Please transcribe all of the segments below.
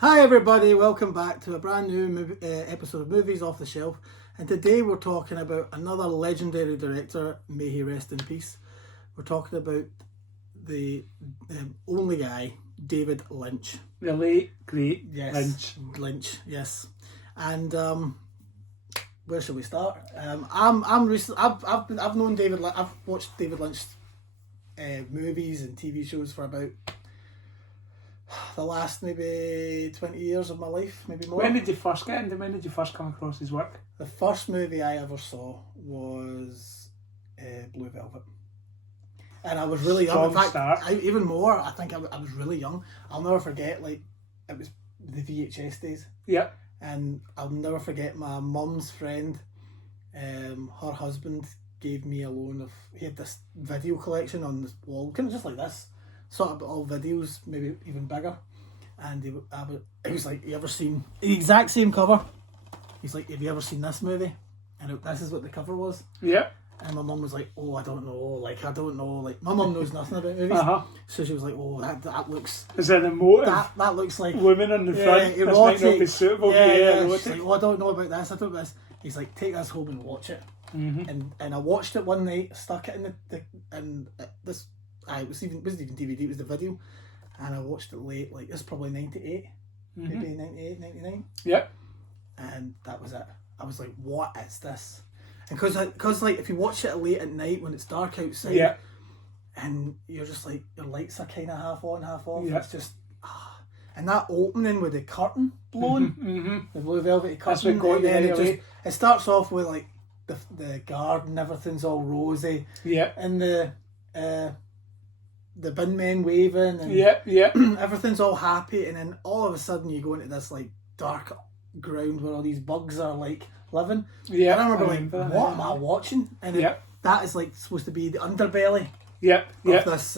Hi everybody, welcome back to a brand new episode of Movies Off the Shelf, and today we're talking about another legendary director, may he rest in peace. We're talking about the only guy, David Lynch. The late, great Yes, Lynch, yes. And where shall we start? I've known David. I've watched David Lynch movies and TV shows for about the last maybe 20 years of my life, maybe more. When did you first get into? When did you first come across his work? The first movie I ever saw was Blue Velvet. And I was really young. In fact, even more, I think I was really young. I'll never forget, like, it was the VHS days. Yeah. And I'll never forget my mum's friend, her husband gave me a loan of, he had this video collection on the wall, kind of just like this, sort of all videos, maybe even bigger. And he was like, you ever seen the exact same cover? He's like, have you ever seen this movie? And this is what the cover was. Yeah. And my mum was like, oh, I don't know. Like, my mum knows nothing about movies. So she was like, oh, that looks... Is there a motive? That looks like... Women on the front. Erotic. This might not be suitable. Yeah. She's like, oh, I don't know about this. I don't know this. He's like, take this home and watch it. Mm-hmm. And I watched it one night, stuck it in this... It wasn't even DVD, it was the video. And I watched it late, like, this is probably 98. Maybe 98, 99. Yeah. And that was it. I was like, what is this? And because like, if you watch it late at night when it's dark outside, and you're just like, your lights are kind of half on, half off, it's just, and that opening with the curtain blowing, the blue velvety curtain, and then it starts off with like the garden, everything's all rosy, and the bin men waving, and everything's all happy, and then all of a sudden you go into this like dark ground where all these bugs are like living. And I remember what am I watching? And that is like supposed to be the underbelly of this,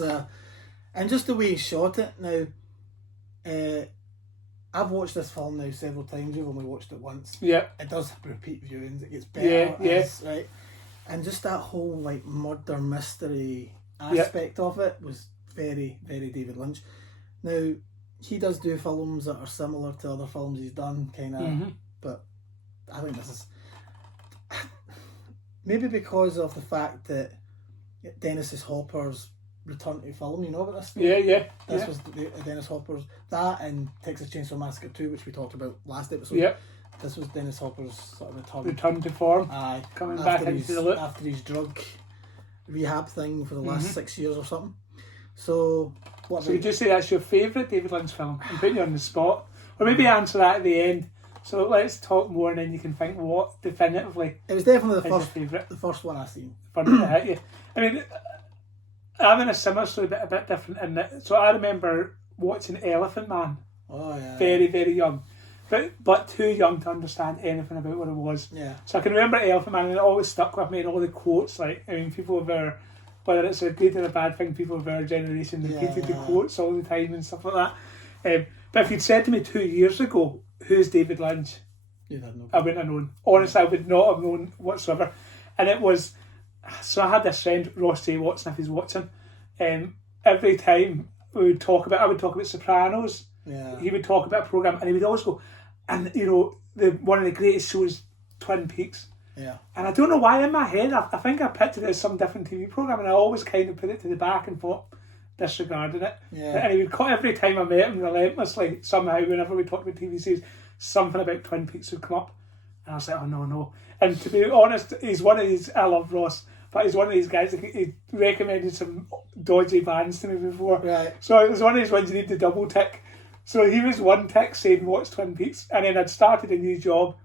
and just the way he shot it. Now, I've watched this film now several times. You've only watched it once. It does repeat viewings. It gets better. Right. And just that whole like murder mystery aspect of it was very, very David Lynch. Now, he does do films that are similar to other films he's done, kind of, but I think this is maybe because of the fact that Dennis Hopper's return to film. You know about this? This was Dennis Hopper's, that and Texas Chainsaw Massacre 2, which we talked about last episode. This was Dennis Hopper's sort of return to form. Coming back into the loop after his drug rehab thing for the last 6 years or something. So you just say that's your favourite David Lynch film? I'm putting you on the spot. Or maybe answer that at the end. So let's talk more and then you can think what definitively. It was definitely the first one I seen. I mean, I'm in a similar story, but a bit different in that. So I remember watching Elephant Man. Oh yeah. Very, very young. But too young to understand anything about what it was. So I can remember Elephant Man and it always stuck with me, and all the quotes, like, I mean, people of our, whether it's a good or a bad thing, people of our generation repeated the quotes all the time and stuff like that. But if you'd said to me 2 years ago, who's David Lynch? I wouldn't have known. Honestly, I would not have known whatsoever. And it was, so I had this friend, Ross J. Watson, if he's watching, every time I would talk about Sopranos, he would talk about a programme, and he would always go, and you know, one of the greatest shows, Twin Peaks. And I don't know why in my head, I think I pictured it as some different TV programme, and I always kind of put it to the back and thought, disregarding it. And he would call, every time I met him relentlessly, somehow, whenever we talked about TV series, something about Twin Peaks would come up. And I was like, oh no. And to be honest, he's one of these, I love Ross, but he's one of these guys that he recommended some dodgy bands to me before. So it was one of these ones you need to double tick. So he was one tick saying, watch Twin Peaks. And then I'd started a new job,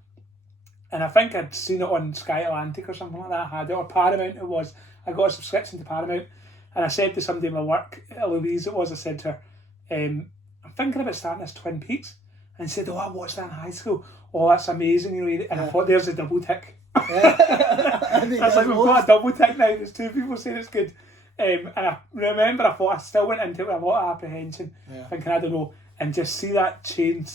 and I think I'd seen it on Sky Atlantic or something like that. I had it, or Paramount it was. I got a subscription to Paramount. And I said to somebody in my work, Louise it was, I said to her, I'm thinking about starting this Twin Peaks. And she said, oh, I watched that in high school. Oh, that's amazing. You know, and I thought, there's a double tick. I was like, we've got a double tick now. There's two people saying it's good. And I remember, I thought, I still went into it with a lot of apprehension, thinking, I don't know, and just see that change,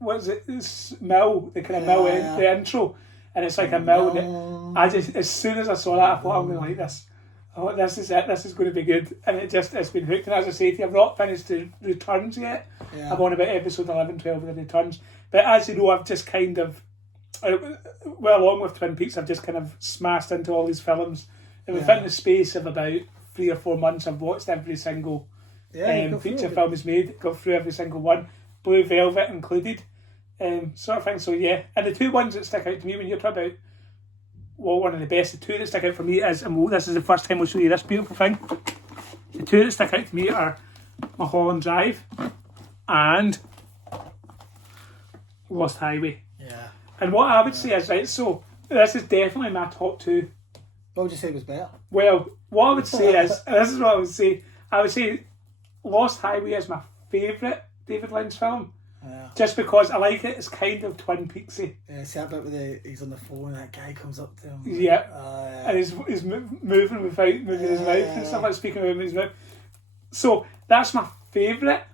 what is it, it's mill, the kind of mill, the intro, and it's like a mill. I just, as soon as I saw that, I thought, I'm going to like this. oh, this is it. This is going to be good, and it's been hooked. And as I say to you, I've not finished the returns yet. Yeah. I'm on about episode 11, 12 of the returns. But as you know, I've just kind of, well, along with Twin Peaks, I've just kind of smashed into all these films, and within the space of about 3 or 4 months, I've watched every single feature film is made. Got through every single one, Blue Velvet included, sort of thing. So yeah, and the two ones that stick out to me when you're talking about one of the best, the two that stick out for me is, and this is the first time we'll show you this beautiful thing. The two that stick out to me are Mulholland Drive and Lost Highway. Yeah. And what I would say is, right, so this is definitely my top two. What would you say was better? Well, what I would say is, this is what I would say Lost Highway is my favourite David Lynch film. Yeah. Just because I like it, it's kind of Twin Peaksy. Yeah, see that bit where he's on the phone and that guy comes up to him. Yeah. And he's moving without moving his mouth and stuff, like speaking with his mouth. So that's my favourite,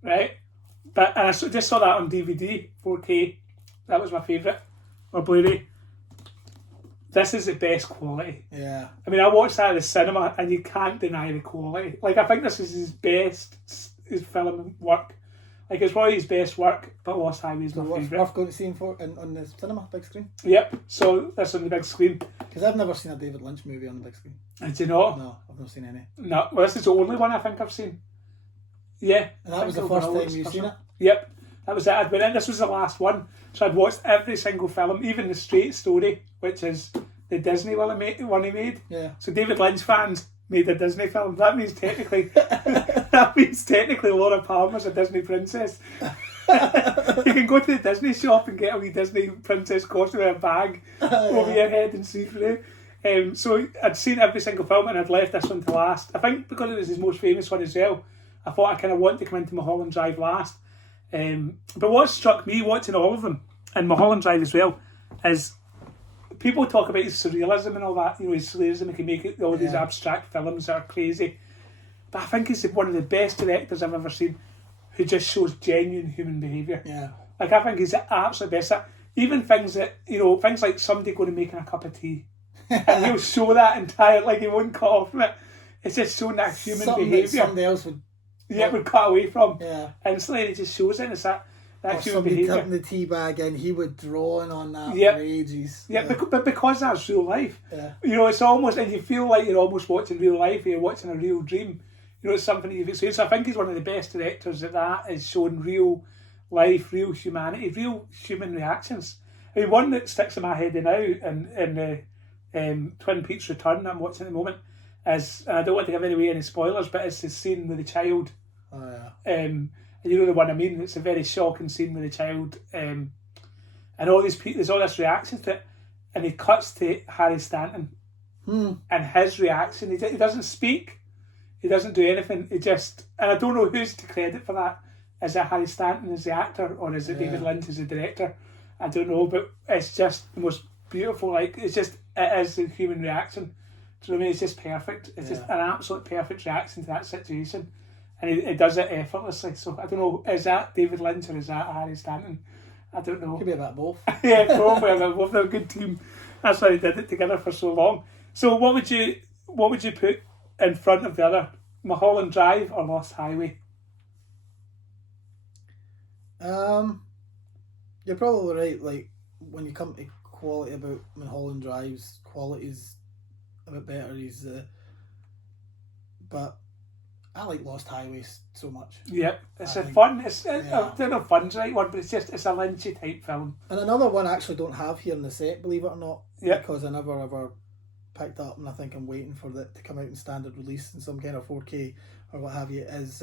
right? But and I just saw that on DVD, 4K. That was my favourite, or Blu-ray. This is the best quality. Yeah. I mean, I watched that at the cinema, and you can't deny the quality. Like, I think this is his best his film work. Like, it's probably his best work, but Lost Highway is my favourite. Worth going to see him on the cinema, big screen? Yep, so that's on the big screen. Because I've never seen a David Lynch movie on the big screen. Did you not? No, I've not seen any. No, well, this is the only one I think I've seen. Yeah. And that was the first time you've seen it? Yep, that was it. I'd been in, this was the last one. So I'd watched every single film, even The Straight Story, which is the Disney one he made. Yeah. So David Lynch fans made a Disney film. That means technically Laura Palmer's a Disney princess. You can go to the Disney shop and get a wee Disney princess costume with a bag over your head and see through. So I'd seen every single film and I'd left this one to last. I think because it was his most famous one as well, I thought I kind of want to come into Mulholland Drive last. But what struck me watching all of them, and Mulholland Drive as well, is people talk about his surrealism and all that, you know, his surrealism, he can make all these abstract films that are crazy. But I think he's one of the best directors I've ever seen who just shows genuine human behaviour. Yeah. Like, I think he's the absolute best at even things that, you know, things like somebody going and making a cup of tea. And he'll show that entire, like, he won't cut off from it. It's just showing that human behaviour. Somebody else would... Yeah, would cut away from. Yeah. And suddenly it just shows it, and it's that human behaviour. Somebody tipping the tea bag in, he would draw on that for ages. Yeah, but because that's real life. Yeah. You know, it's almost, and you feel like you're almost watching real life, you're watching a real dream. You know, it's something that you've experienced. So I think he's one of the best directors at that, is showing real life, real humanity, real human reactions. I mean, one that sticks in my head now, in the Twin Peaks Return that I'm watching at the moment, is, and I don't want to give away any spoilers, but it's the scene with the child. Oh yeah. And you know the one I mean. It's a very shocking scene with the child, and all these people. There's all this reaction to it, and he cuts to Harry Stanton, and his reaction. He doesn't speak. He doesn't do anything. He just, and I don't know who's to credit for that. Is it Harry Stanton as the actor, or is it David Lynch as the director? I don't know, but it's just the most beautiful. Like, it is the human reaction. Do you know what I mean? It's just perfect. It's just an absolute perfect reaction to that situation. And he does it effortlessly. So I don't know, is that David Lynch or is that Harry Stanton? I don't know. Could be about both. Yeah, probably about both. They're a good team. That's why they did it together for so long. So what would you put in front of the other? Mulholland Drive or Lost Highway? You're probably right. Like, when you come to quality about Mulholland Drive's quality's a bit better. But I like Lost Highway so much. Yep, it's fun. I don't know if fun's the right word, but it's a Lynchy type film. And another one I actually don't have here in the set, believe it or not. Yeah. Because I never ever picked up, and I think I'm waiting for it to come out in standard release in some kind of 4K or what have you. Is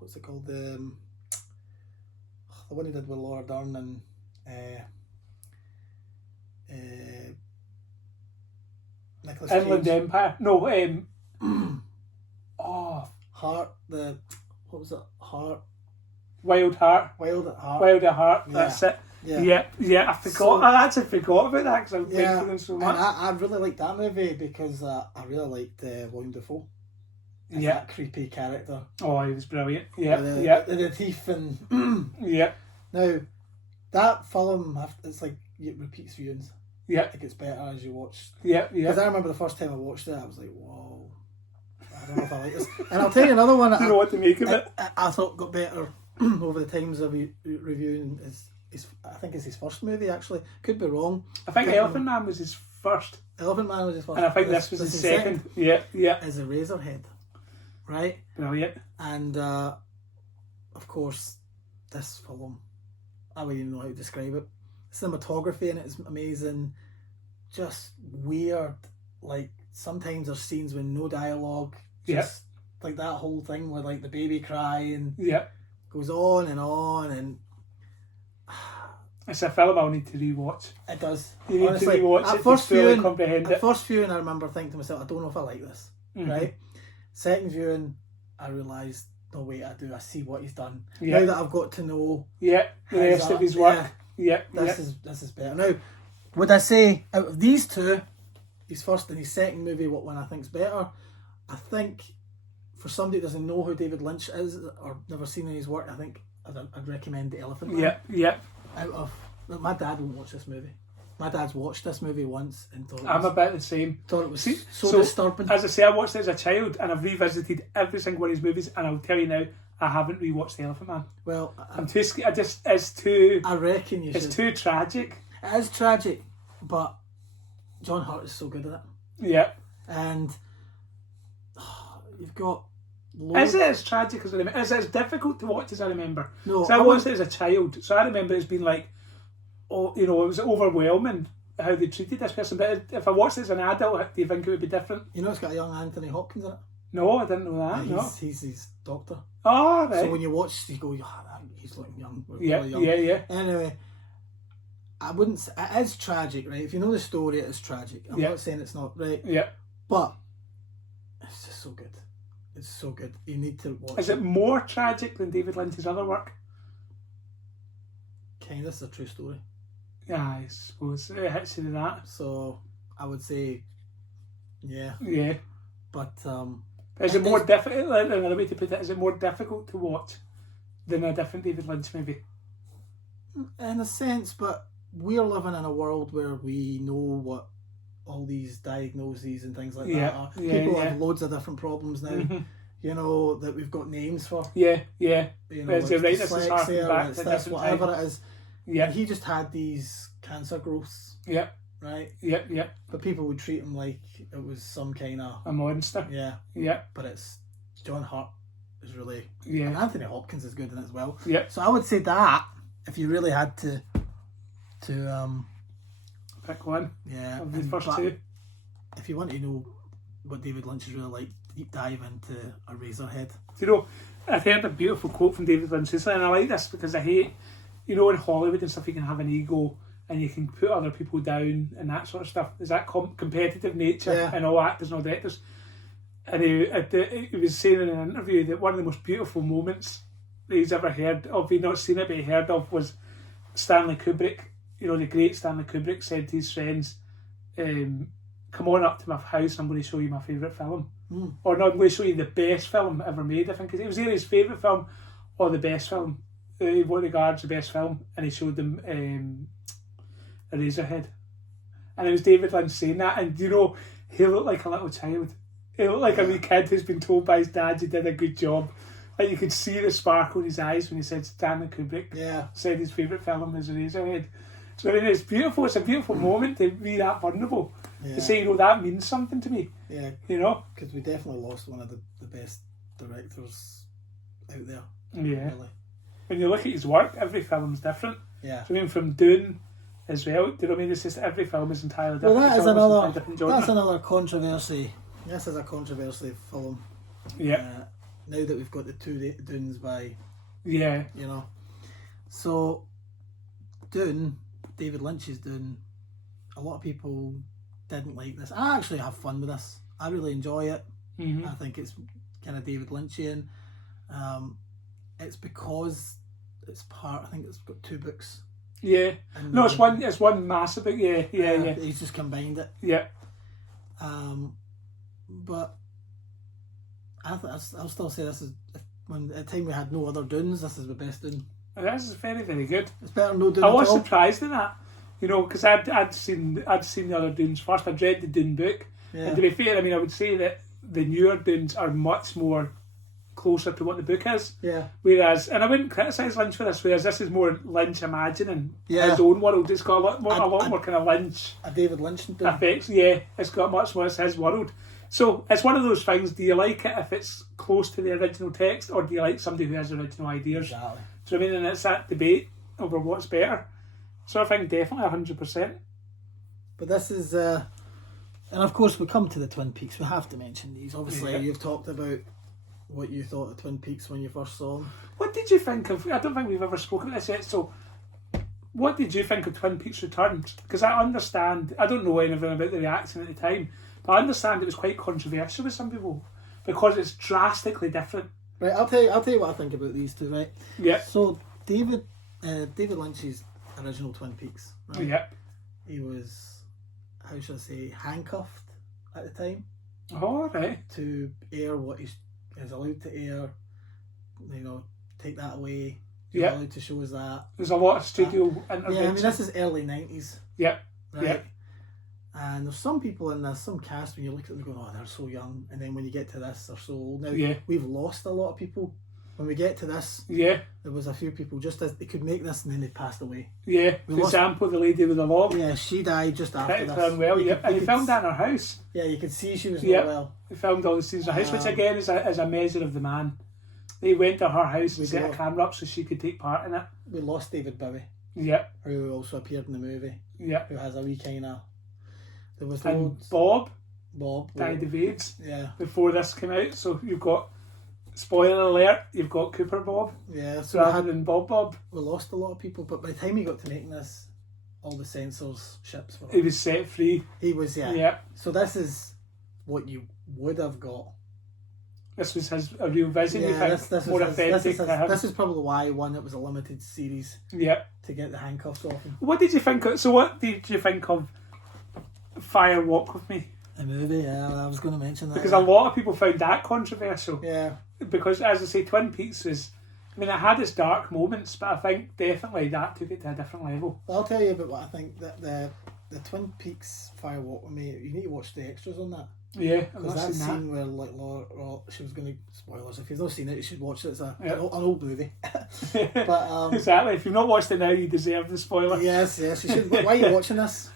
what's it called? The one he did with Laura Dern and Nicholas Cage. Inland Empire. No, Heart. What was it? Heart. Wild Heart. Wild at Heart. Wild at Heart. Yeah. That's it. Yeah. I forgot. I actually forgot about that because I've been them so much. And I really liked that movie because I really liked William Dafoe. That creepy character. Oh, he was brilliant. The teeth and yeah. Now, that film, it's like it repeats viewings. It gets better as you watch. Because I remember the first time I watched it, I was like, whoa, I don't know if I like this. And I'll tell you another one. I don't know what to make of it. I thought got better over the times of reviewing. I think it's his first movie, actually. Could be wrong. I think Elephant Man was his first. Elephant Man was his first. And I think this was his second. Yeah. Is Eraserhead. Right? Brilliant. And, of course, this film, I wouldn't even know how to describe it. Cinematography in it is amazing. Just weird. Like, sometimes there's scenes with no dialogue. Just like that whole thing with like the baby crying. Goes on and it's a film I'll need to rewatch. It does. You need to rewatch it to fully comprehend it. At first viewing, I remember thinking to myself, I don't know if I like this. Right? Second viewing, I realised, no wait, I do. I see what he's done. Now that I've got to know the rest of his work. This is better. Now, would I say out of these two, his first and his second movie, what one I think's better? I think for somebody that doesn't know who David Lynch is or never seen his work, I think I'd recommend The Elephant Man. Out of my dad won't watch this movie. My dad's watched this movie once and thought I'm about the same. Thought it was so disturbing. As I say, I watched it as a child and I've revisited every single one of his movies, and I'll tell you now, I haven't rewatched The Elephant Man. Well, I'm too scared. It's too. I reckon you should. It's too tragic. It is tragic, but John Hurt is so good at it. Yeah. And you've got. Is it as tragic as I remember? Is it as difficult to watch as I remember? No. So I watched it as a child, so I remember it's been like, it was overwhelming how they treated this person. But if I watched it as an adult, do you think it would be different? You know, it's got a young Anthony Hopkins in it. No, I didn't know that. He's his doctor. Oh, right. So when you watch, you go, he's looking young. Yeah. Anyway, I wouldn't say, it is tragic, right? If you know the story, it is tragic. I'm not saying it's not, right? Yeah. But it's just so good. It's so good. You need to watch it. Is it more tragic than David Lynch's other work? Kind of. This is a true story. Yeah, I suppose it hits you to that. So I would say, yeah. But is it more difficult? Another way to put it, is it more difficult to watch than a different David Lynch movie? In a sense, but we're living in a world where we know what all these diagnoses and things like that are. People have loads of different problems now. You know, that we've got names for. You know, it's dyslexia, it's this, whatever it is. And he just had these cancer growths. Right? But people would treat him like it was some kind of a monster. But it's John Hurt is really and Anthony Hopkins is good in it as well. So I would say that if you really had to pick one. Of the first two. If you want to know what David Lynch is really like, deep dive into Eraserhead. Do you know, I've heard a beautiful quote from David Lynch, and I like this because I hate, in Hollywood and stuff, you can have an ego and you can put other people down and that sort of stuff. There's that competitive nature in all actors and all directors. And he was saying in an interview that one of the most beautiful moments that he's ever heard of, he'd not seen it but he heard of, was Stanley Kubrick. The great Stanley Kubrick said to his friends, come on up to my house, I'm going to show you my favourite film. Or no, I'm going to show you the best film ever made, I think. It was either his favourite film or the best film. What regards the best film, and he showed them Eraserhead. And it was David Lynch saying that, and he looked like a little child. He looked like a wee kid who's been told by his dad he did a good job. Like you could see the sparkle in his eyes when he said Stanley Kubrick said his favourite film is Eraserhead. So it's beautiful. It's a beautiful moment to be that vulnerable. To say, that means something to me. Because we definitely lost one of the best directors out there. Really. When you look at his work, every film's different. So I mean, from Dune as well. Do you know what I mean? It's just every film is entirely different. Well, that's another controversy. This is a controversy film. Now that we've got the two Dunes by. So, Dune, David Lynch's Dune, a lot of people didn't like this. I actually have fun with this. I really enjoy it. I think it's kind of David Lynchian. It's because it's part. I think it's got two books. No, it's one. It's one massive book. Yeah. He's just combined it. But I'll still say this is when at the time we had no other Dunes. This is the best Dune. This is very, very good. It's better than no Dune. I was surprised in that. You know, because I'd seen the other Dunes first. I'd read the Dune book, and to be fair, I mean, I would say that the newer Dunes are much more closer to what the book is. Yeah. Whereas, and I wouldn't criticise Lynch for this. Whereas this is more Lynch imagining his own world. It's got a lot more kind of Lynch. A David Lynch effects. Yeah, it's got much more. It's his world. So it's one of those things. Do you like it if it's close to the original text, or do you like somebody who has original ideas? Exactly. So I mean, and it's that debate over what's better. So I think definitely 100%. But this is, and of course we come to the Twin Peaks. We have to mention these. Obviously, you've talked about what you thought of Twin Peaks when you first saw them. What did you think of? I don't think we've ever spoken about this yet. So, what did you think of Twin Peaks Returns? Because I understand. I don't know anything about the reaction at the time, but I understand it was quite controversial with some people because it's drastically different. Right. I'll tell you what I think about these two. Right. Yeah. So David Lynch's original Twin Peaks. Right? Yeah. He was, how should I say, handcuffed at the time. Oh, right. To air what is allowed to air, you know, take that away. You're allowed to show us that. There's a lot of studio intervention. Yeah, I mean, this is early 90s. Yep. Right? Yep. And there's some people in this, some cast, when you look at them, you go, oh, they're so young. And then when you get to this, they're so old. Now, we've lost a lot of people. When we get to this, there was a few people just as they could make this and then they passed away. Yeah, for example, the lady with the log. Yeah, she died just after this. Unwell, and they filmed that in her house. Yeah, you could see she was not well. They filmed all the scenes in her house, which again is a measure of the man. They went to her house and set a camera up so she could take part in it. We lost David Bowie. Yeah. Who also appeared in the movie. Yeah. Who has a wee kind of... There was and Bob died of AIDS. Yeah. Before this came out, so you've got... Spoiler alert, you've got Cooper Bob. Yeah, so rather than Bob. We lost a lot of people, but by the time he got to making this, all the censorships were... He was set free. He was, yeah. So this is what you would have got. This was a real vision, you think? This more authentic to him. This is probably why he won. It was a limited series. Yeah. To get the handcuffs off him. What did you think of Fire Walk With Me? A movie, I was going to mention that. Because a lot of people found that controversial. Yeah. Because, as I say, Twin Peaks was... I mean, it had its dark moments, but I think definitely that took it to a different level. Well, I'll tell you about what I think. That the Twin Peaks Fire Walk With Me, you need to watch the extras on that. Yeah, because that scene where like Laura, she was going to... Spoilers, if you've not seen it, you should watch it. It's an old movie. But exactly, if you've not watched it now, you deserve the spoiler. Yes, you should. Why are you watching this?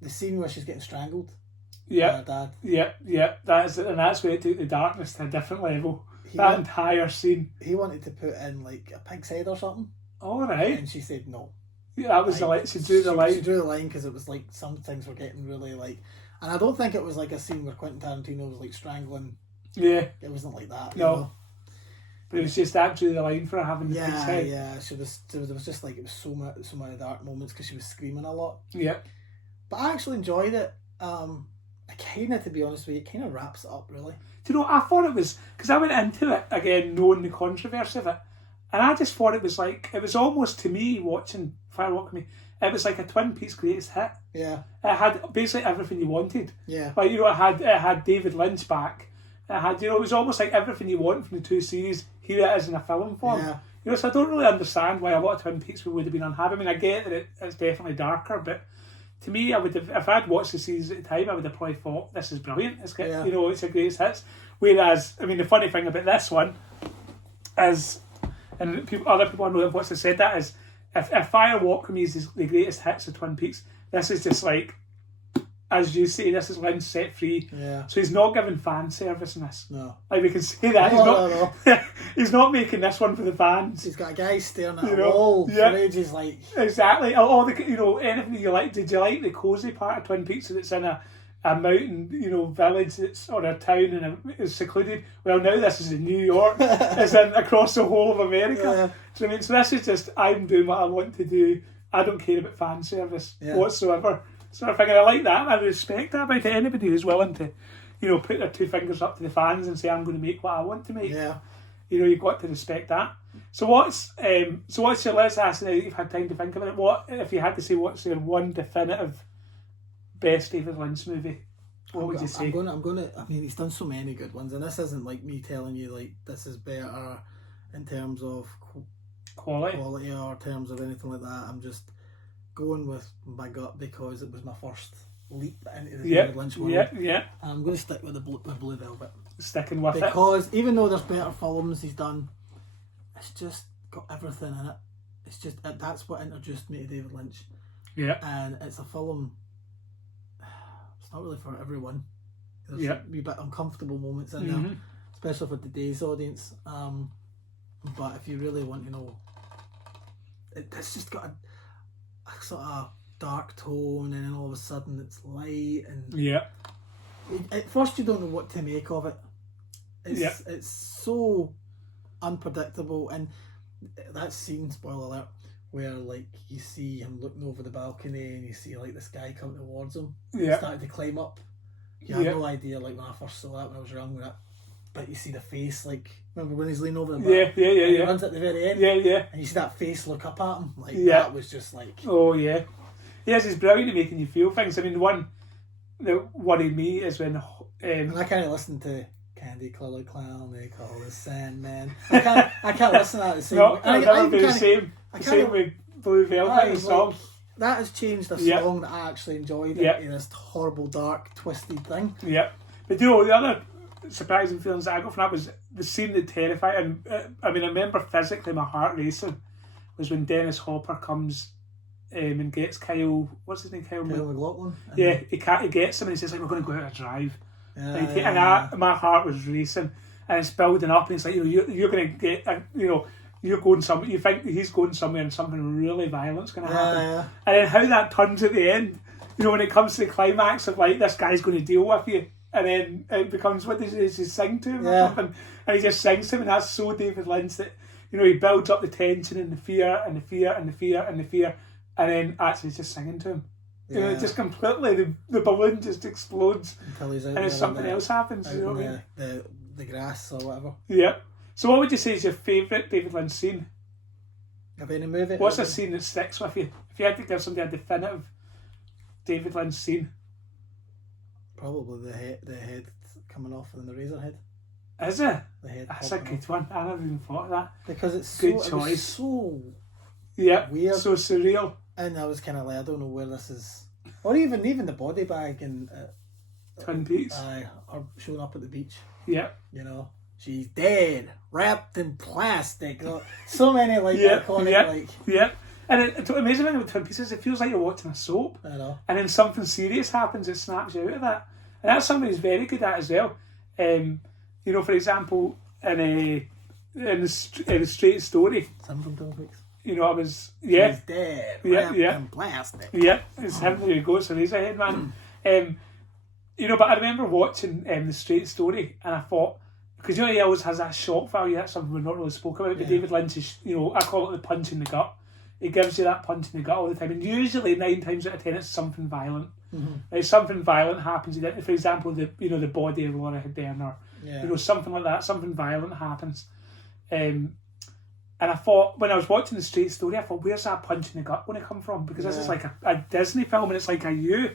The scene where she's getting strangled. Yeah, by her dad. Yeah. That's where it took the darkness to a different level. That entire scene. He wanted to put in like a pig's head or something. All right. And she said no. Yeah, that was the line. She drew the line. She drew the line because it was like some things were getting really like, and I don't think it was like a scene where Quentin Tarantino was like strangling. Yeah. It wasn't like that. No. You know? But it was just that drew the line for her having the pig's head. Yeah. She was. There was just like it was so many dark moments because she was screaming a lot. Yeah. But I actually enjoyed it. I kind of, to be honest with you, it kind of wraps it up, really. Do you know, I thought it was... Because I went into it, again, knowing the controversy of it, and I just thought it was like... It was almost, to me, watching Fire Walk With Me, it was like a Twin Peaks greatest hit. Yeah. It had basically everything you wanted. Yeah. Like, you know, it had David Lynch back. It had, you know, it was almost like everything you want from the two series, here it is in a film form. Yeah. You know, so I don't really understand why a lot of Twin Peaks would have been unhappy. I mean, I get that it's definitely darker, but... To me, I would have, if I'd watched the series at the time, I would have probably thought, this is brilliant. It's got, you know, it's a greatest hits. Whereas, I mean, the funny thing about this one is, and other people I know have watched have said that, is if Fire Walk With Me is the greatest hits of Twin Peaks, this is just like, as you say, this is Lynch set free. Yeah. So he's not giving fan service in this. No. Like, we can say that. No. He's not making this one for the fans. He's got a guy staring at a wall for ages, like... Exactly. All the, you know, anything you like. Did you like the cosy part of Twin Peaks that's in a mountain, you know, village that's, or a town and is secluded? Well, now this is in New York. It's in across the whole of America. Yeah. So, I mean, so this is just, I'm doing what I want to do. I don't care about fan service whatsoever. Sort of thing, and I like that. I respect that about anybody who's willing to, you know, put their two fingers up to the fans and say, I'm going to make what I want to make. Yeah. You know, you've got to respect that. So what's your, let's ask now that you've had time to think about it, what, if you had to say what's your one definitive best David Lynch movie, what would you say? I'm gonna, I mean, he's done so many good ones, and this isn't like me telling you, like, this is better in terms of quality or terms of anything like that. I'm just going with my gut because it was my first leap into the David Lynch world. I'm going to stick with Blue Velvet. Sticking with because even though there's better films he's done, it's just got everything in it. It's just that's what introduced me to David Lynch. Yeah. And it's a film. It's not really for everyone. There's a wee bit uncomfortable moments in there, especially for today's audience. But if you really want to know, it's just got a sort of dark tone, and then all of a sudden it's light, and at first you don't know what to make of it. It's so unpredictable, and that scene, spoiler alert, where like you see him looking over the balcony and you see like this guy coming towards him, starting to climb up. You had no idea, like when I first saw that when I was young, but you see the face, like remember when he's leaning over the back? He runs at the very end. And you see that face look up at him, like that was just like Yes, it's brilliant at making you feel things. I mean, the one that worried me is when and I kind of listen to Candy Colored Clown, they call the Sandman. I can't listen to that the same way. That'll be the same with Blue Velvet song. That has changed a song that I actually enjoyed in this horrible, dark, twisted thing. Yeah. But you know, the other surprising feelings that I got from that was the scene that terrified, and I mean, I remember physically my heart racing, was when Dennis Hopper comes and gets Kyle, what's his name, Kyle MacLachlan? Yeah, he gets him and he says, like, we're going to go out a drive. My heart was racing, and it's building up, and it's like, you know, you're going to get, you're going somewhere, you think he's going somewhere and something really violent's going to happen. And then how that turns at the end, you know, when it comes to the climax of like, this guy's going to deal with you, and then it becomes, what does he sing to him or something, and he just sings to him, and that's so David Lynch that, you know, he builds up the tension and the fear and the fear and the fear and the fear, and then actually just singing to him. You know, just completely, the balloon just explodes until he's out and something else happens. You know what I mean? The grass or whatever. Yeah. So what would you say is your favourite David Lynch scene? Of any movie? What's a scene that sticks with you? If you had to give somebody a definitive David Lynch scene. Probably the head coming off in the Eraserhead. Is it? The head. That's a good one. I never even thought of that. Because it's good so, choice. It was so weird. So surreal. And I was kind of like, I don't know where this is. Or even the body bag in Twin Peaks. Or showing up at the beach. Yeah. You know, she's dead, wrapped in plastic. So many iconic Yeah. And it's amazing thing with Twin Peaks is it feels like you're watching a soap. I know. And then something serious happens, it snaps you out of that. And that's something he's very good at as well. You know, for example, in the Straight Story. Something from Twin Peaks. You know, I was She's dead, wrapped in plastic. Yeah, it's him who goes to Eraserhead, man. You know, but I remember watching the Straight Story, and I thought, because you know he always has that shock value. That's something we've not really spoke about. But David Lynch is, you know, I call it the punch in the gut. He gives you that punch in the gut all the time, and usually 9 times out of 10 it's something violent. Like something violent happens. For example, the body of Laura Hedern, or you know, something like that. Something violent happens. And I thought, when I was watching the Straight Story, I thought, where's that punch in the gut going to come from? Because this is like a Disney film, and it's like a you.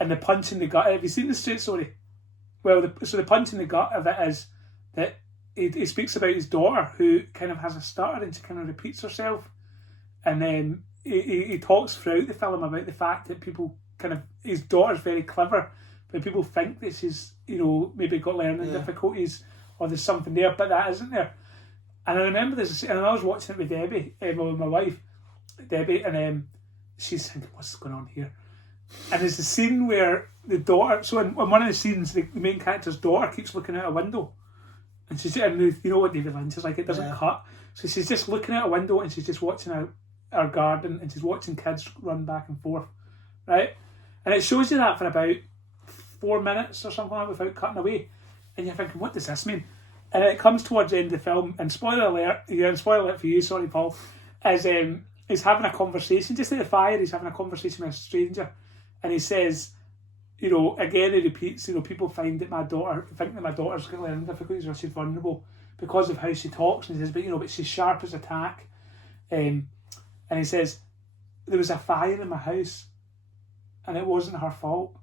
And the punch in the gut, have you seen the Straight Story? Well, the punch in the gut of it is that he speaks about his daughter, who kind of has a stutter, and she kind of repeats herself. And then he talks throughout the film about the fact that people his daughter's very clever, but people think that she's, you know, maybe got learning difficulties, or there's something there, but that isn't there. And I remember this, and I was watching it with Debbie, with my wife, Debbie, and she's thinking, what's going on here? And there's the scene where the daughter, so in one of the scenes, the main character's daughter keeps looking out a window. And you know what David Lynch is like, it doesn't cut. So she's just looking out a window, and she's just watching our garden, and she's watching kids run back and forth, right? And it shows you that for about 4 minutes or something like that without cutting away. And you're thinking, what does this mean? And it comes towards the end of the film, and spoiler alert for you, sorry Paul, is he's having a conversation, just at the fire, he's having a conversation with a stranger, and he says, you know, again he repeats, you know, people think that my daughter's got learning difficulties, or she's vulnerable because of how she talks, and he says, but she's sharp as a tack. And he says, there was a fire in my house, and it wasn't her fault.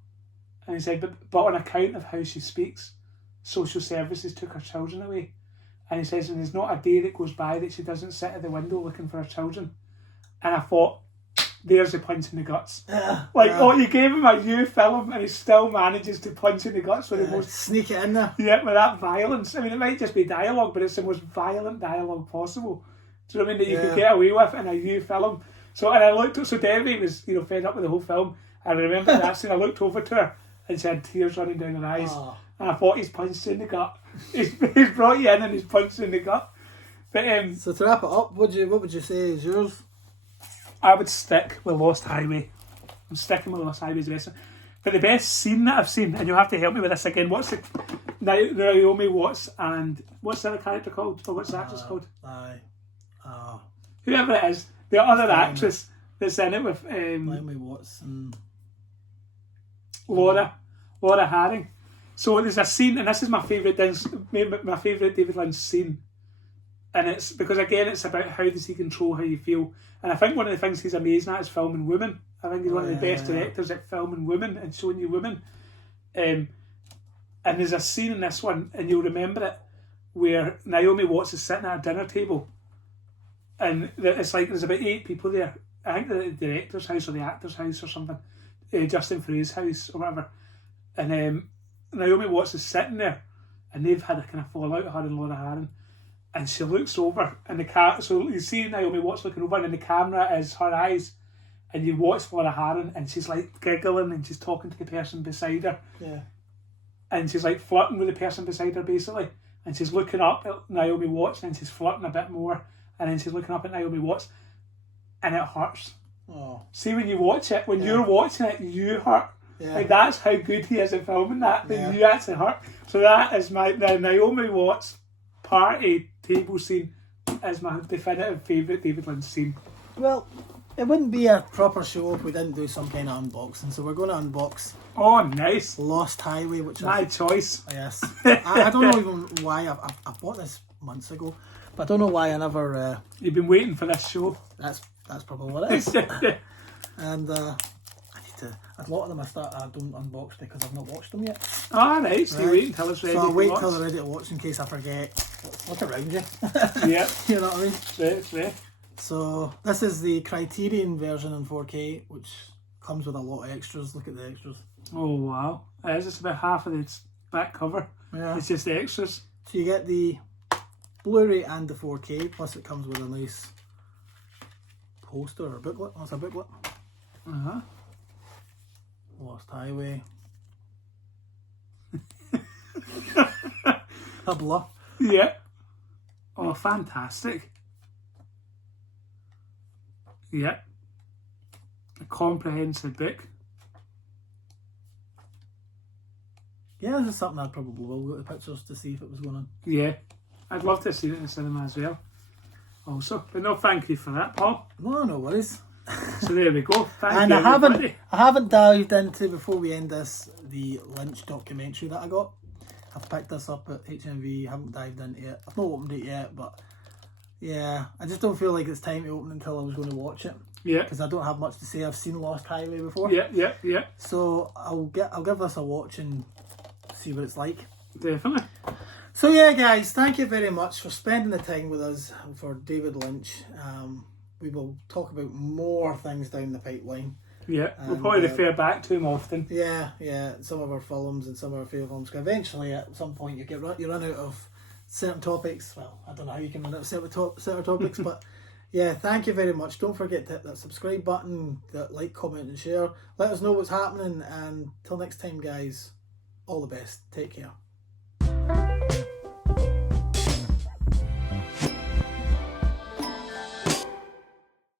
And he said, but on account of how she speaks, social services took her children away. And he says, and there's not a day that goes by that she doesn't sit at the window looking for her children. And I thought, there's a punch in the guts. You gave him a new film and he still manages to punch in the guts with the most... Sneak it in there. Yeah, with that violence. I mean, it might just be dialogue, but it's the most violent dialogue possible. Do you know what I mean? That you could get away with in a new film. So, and I looked... So Debbie was, fed up with the whole film. I remember that scene. I looked over to her and she had tears running down her eyes. Oh. And I thought, he's punched in the gut. He's brought you in and he's punched in the gut. But so to wrap it up, what would you say is yours? I would stick with Lost Highway. I'm sticking with Lost Highway as the best. But the best scene that I've seen, and you'll have to help me with this again, what's the Naomi Watts and what's the other character called? Or what's the actress called? Whoever it is, the other actress that's in it with Naomi Watts and Laura Harring. So there's a scene, and this is my favourite David Lynch scene. And it's because, again, it's about how does he control how you feel. And I think one of the things he's amazing at is filming women. I think he's one of the best directors at filming women and showing you women. And there's a scene in this one, and you'll remember it, where Naomi Watts is sitting at a dinner table. And it's like there's about 8 people there. I think they're at the director's house or the actor's house or something. Justin Frey's house or whatever. And Naomi Watts is sitting there, and they've had a kind of fallout, her and Laura Harring. And she looks over, and so you see Naomi Watts looking over, and the camera is her eyes, and you watch Laura Harring, and she's like giggling, and she's talking to the person beside her. Yeah. And she's like flirting with the person beside her, basically. And she's looking up at Naomi Watts, and she's flirting a bit more, and then she's looking up at Naomi Watts, and it hurts. Oh. See, when you watch it, when you're watching it, you hurt. Yeah. Like, that's how good he is at filming that you actually hurt. So that is the Naomi Watts party table scene is my definitive favourite David Lynch scene. Well, it wouldn't be a proper show if we didn't do some kind of unboxing, so we're going to unbox. Oh, nice. Lost Highway, which my choice. Yes. I don't know even why I bought this months ago, but I don't know why I never. You've been waiting for this show. That's probably what it is. And a lot of them I don't unbox because I've not watched them yet. Oh, nice. You wait until it's ready. So I'll wait until they're ready to watch in case I forget. Look around you. Yeah. You know what I mean? It's there. So this is the Criterion version in 4K, which comes with a lot of extras. Look at the extras. Oh, wow. It is. It's about half of its back cover. Yeah. It's just the extras. So you get the Blu-ray and the 4K, plus it comes with a nice poster or booklet. That's a booklet. Uh-huh. Lost Highway. A blur. Yeah. Oh, fantastic. Yeah. A comprehensive book. Yeah, this is something I'd probably will go to pictures to see if it was going on. Yeah. I'd love to see it in the cinema as well. Also. But no, thank you for that, Paul. No worries. So there we go. Thank you, I haven't dived into, before we end this, the Lynch documentary that I got. I've picked this up at HMV, haven't dived into it. I've not opened it yet, but yeah, I just don't feel like it's time to open until I was going to watch it. Yeah. Because I don't have much to say. I've seen Lost Highway before. Yeah. So I'll give this a watch and see what it's like. Definitely. So yeah, guys, thank you very much for spending the time with us for David Lynch. We will talk about more things down the pipeline. Yeah, we'll probably refer back to him often. Yeah, some of our films and some of our favourite films. Eventually, at some point, you run out of certain topics. Well, I don't know how you can run out of certain topics, but yeah, thank you very much. Don't forget to hit that subscribe button, that like, comment and share. Let us know what's happening, and till next time, guys, all the best. Take care.